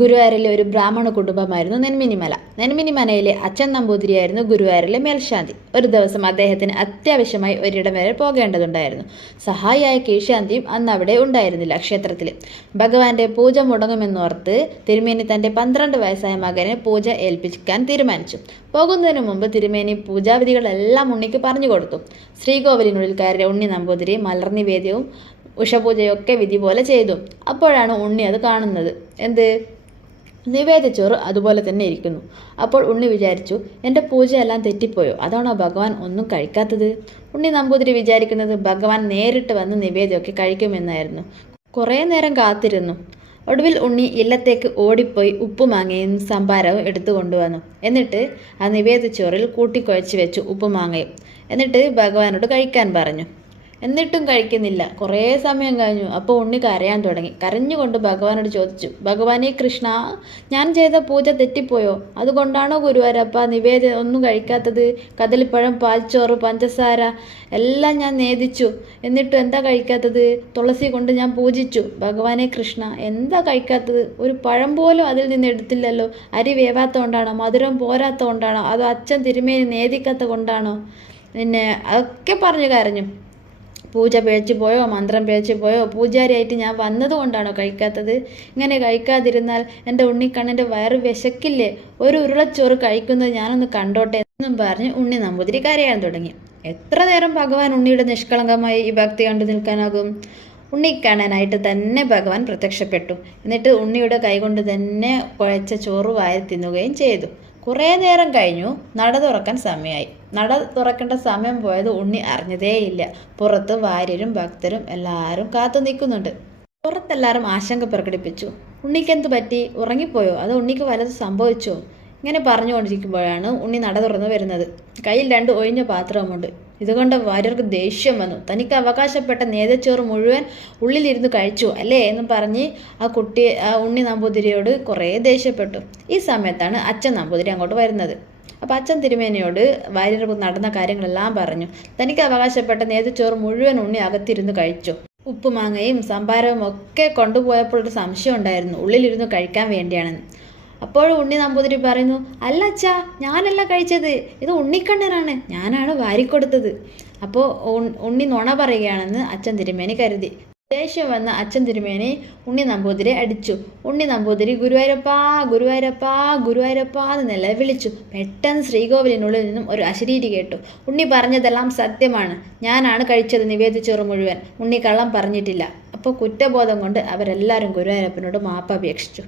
ഗുരുവായൂരിലെ ഒരു ബ്രാഹ്മണ കുടുംബമായിരുന്നു നെന്മിനിമല. നെന്മിനിമലയിലെ അച്ഛൻ നമ്പൂതിരിയായിരുന്നു ഗുരുവായൂരിലെ മേൽശാന്തി. ഒരു ദിവസം അദ്ദേഹത്തിന് അത്യാവശ്യമായി ഒരിടം വരെ പോകേണ്ടതുണ്ടായിരുന്നു. സഹായിയായ കീഴ്ശാന്തിയും അന്ന് അവിടെ ഉണ്ടായിരുന്നില്ല ക്ഷേത്രത്തിൽ ഭഗവാന്റെ പൂജ മുടങ്ങുമെന്നോർത്ത് തിരുമേനി തന്റെ പന്ത്രണ്ട് വയസ്സായ മകനെ പൂജ ഏൽപ്പിക്കാൻ തീരുമാനിച്ചു. പോകുന്നതിന് മുമ്പ് തിരുമേനി പൂജാവിധികളെല്ലാം ഉണ്ണിക്ക് പറഞ്ഞു കൊടുത്തു. ശ്രീകോവിലിനുള്ളിൽ കയറിയ ഉണ്ണി നമ്പൂതിരി മലർനിവേദ്യവും ഉഷപൂജയൊക്കെ വിധി പോലെ ചെയ്തു. അപ്പോഴാണ് ഉണ്ണി അത് കാണുന്നത്. എന്ത്? നിവേദ്യച്ചോറ് അതുപോലെ തന്നെ ഇരിക്കുന്നു. അപ്പോൾ ഉണ്ണി വിചാരിച്ചു എന്റെ പൂജയെല്ലാം തെറ്റിപ്പോയോ? അതാണോ ഭഗവാൻ ഒന്നും കഴിക്കാത്തത്? ഉണ്ണി നമ്പൂതിരി വിചാരിക്കുന്നത് ഭഗവാൻ നേരിട്ട് വന്ന് നിവേദ്യമൊക്കെ കഴിക്കുമെന്നായിരുന്നു. കുറേ നേരം കാത്തിരുന്നു. ഒടുവിൽ ഉണ്ണി ഇല്ലത്തേക്ക് ഓടിപ്പോയി ഉപ്പുമാങ്ങയും സംഭാരവും എടുത്തു കൊണ്ടുവന്നു. എന്നിട്ട് ആ നിവേദ്യച്ചോറിൽ കൂട്ടിക്കുഴച്ച് വെച്ചു ഉപ്പുമാങ്ങയും എന്നിട്ട് ഭഗവാനോട് കഴിക്കാൻ പറഞ്ഞു. എന്നിട്ടും കഴിക്കുന്നില്ല. കുറേ സമയം കഴിഞ്ഞു. അപ്പോൾ ഉണ്ണി കരയാൻ തുടങ്ങി. കരഞ്ഞുകൊണ്ട് ഭഗവാനോട് ചോദിച്ചു ഭഗവാനെ കൃഷ്ണ ഞാൻ ചെയ്ത പൂജ തെറ്റിപ്പോയോ? അതുകൊണ്ടാണോ ഗുരുവാരപ്പ നിവേദ ഒന്നും കഴിക്കാത്തത്? കദളിപ്പഴം പാൽച്ചോറ് പഞ്ചസാര എല്ലാം ഞാൻ നേദിച്ചു. എന്നിട്ടും എന്താ കഴിക്കാത്തത്? തുളസി കൊണ്ട് ഞാൻ പൂജിച്ചു. ഭഗവാനെ കൃഷ്ണ എന്താ കഴിക്കാത്തത്? ഒരു പഴം പോലും അതിൽ നിന്ന് എടുത്തില്ലല്ലോ. അരി വേവാത്ത കൊണ്ടാണോ മധുരം പോരാത്ത കൊണ്ടാണോ അതോ അച്ഛൻ തിരുമേനി നേദിക്കാത്ത കൊണ്ടാണോ? പിന്നെ അതൊക്കെ പറഞ്ഞു കരഞ്ഞു. പൂജ പേച്ചു പോയോ മന്ത്രം പേച്ചു പോയോ? പൂജാരിയായിട്ട് ഞാൻ വന്നതുകൊണ്ടാണോ കഴിക്കാത്തത്? ഇങ്ങനെ കഴിക്കാതിരുന്നാൽ എന്റെ ഉണ്ണിക്കണ്ണന്റെ വയറ് വിശക്കില്ലേ? ഒരു ഉരുളച്ചോറ് കഴിക്കുന്നത് ഞാനൊന്ന് കണ്ടോട്ടെ എന്നും പറഞ്ഞ് ഉണ്ണി നമ്പൂതിരി കരയാൻ തുടങ്ങി. എത്ര നേരം ഭഗവാൻ ഉണ്ണിയുടെ നിഷ്കളങ്കമായി ഈ ഭക്തി കണ്ടു നിൽക്കാനാകും? ഉണ്ണി കാണാനായിട്ട് തന്നെ ഭഗവാൻ പ്രത്യക്ഷപ്പെട്ടു. എന്നിട്ട് ഉണ്ണിയുടെ കൈകൊണ്ട് തന്നെ കുഴച്ച ചോറ് വാരി തിന്നുകയും ചെയ്തു. കുറേ നേരം കഴിഞ്ഞു. നട തുറക്കാൻ സമയമായി. നട തുറക്കേണ്ട സമയം പോയത് ഉണ്ണി അറിഞ്ഞതേയില്ല. പുറത്ത് വാര്യരും ഭക്തരും എല്ലാവരും കാത്തു നിൽക്കുന്നുണ്ട്. പുറത്തെല്ലാവരും ആശങ്ക പ്രകടിപ്പിച്ചു. ഉണ്ണിക്കെന്ത് പറ്റി? ഉറങ്ങിപ്പോയോ? അത് ഉണ്ണിക്ക് വലത് സംഭവിച്ചോ? ഇങ്ങനെ പറഞ്ഞുകൊണ്ടിരിക്കുമ്പോഴാണ് ഉണ്ണി നട തുറന്നു വരുന്നത്. കയ്യിൽ രണ്ട് ഒഴിഞ്ഞ പാത്രവുമുണ്ട്. ഇതുകൊണ്ട് വാര്യർക്ക് ദേഷ്യം വന്നു. തനിക്ക് അവകാശപ്പെട്ട നേതച്ചോറ് മുഴുവൻ ഉള്ളിലിരുന്ന് കഴിച്ചു അല്ലേ എന്ന് പറഞ്ഞ് ആ കുട്ടി ആ ഉണ്ണി നമ്പൂതിരിയോട് കുറേ ദേഷ്യപ്പെട്ടു. ഈ സമയത്താണ് അച്ഛൻ നമ്പൂതിരി അങ്ങോട്ട് വരുന്നത്. അപ്പോൾ അച്ഛൻ തിരുമേനയോട് വാര്യർ നടന്ന കാര്യങ്ങളെല്ലാം പറഞ്ഞു. തനിക്ക് അവകാശപ്പെട്ട നേതൃച്ചോറ് മുഴുവൻ ഉണ്ണി അകത്തിരുന്ന് കഴിച്ചു. ഉപ്പുമാങ്ങയും സംഭാരവും ഒക്കെ കൊണ്ടുപോയപ്പോൾ ഒരു സംശയം ഉണ്ടായിരുന്നു. ഉള്ളിലിരുന്ന് കഴിക്കാൻ വേണ്ടിയാണെന്ന് അപ്പോഴും ഉണ്ണി നമ്പൂതിരി പറയുന്നു അല്ല അച്ഛാ ഞാനല്ല കഴിച്ചത്. ഇത് ഉണ്ണിക്കണ്ണനാണ്. ഞാനാണ് വാരിക്കൊടുത്തത്. അപ്പോൾ ഉണ്ണി നുണ പറയുകയാണെന്ന് അച്ഛൻ തിരുമേനി കരുതി. ദേഷ്യം വന്ന അച്ഛൻ തിരുമേനെ ഉണ്ണി നമ്പൂതിരി അടിച്ചു. ഉണ്ണി നമ്പൂതിരി ഗുരുവായൂരപ്പാ ഗുരുവായൂരപ്പാ ഗുരുവായൂരപ്പാ എന്ന് നിലവിളിച്ചു പെട്ടെന്ന് ശ്രീകോവിലിനുള്ളിൽ നിന്നും ഒരു അശരീരി കേട്ടു. ഉണ്ണി പറഞ്ഞതെല്ലാം സത്യമാണ്. ഞാനാണ് കഴിച്ചത് നിവേദിച്ചോറ് മുഴുവൻ. ഉണ്ണി കള്ളം പറഞ്ഞിട്ടില്ല. അപ്പോൾ കുറ്റബോധം കൊണ്ട് അവരെല്ലാവരും ഗുരുവായൂരപ്പനോട് മാപ്പ് അപേക്ഷിച്ചു.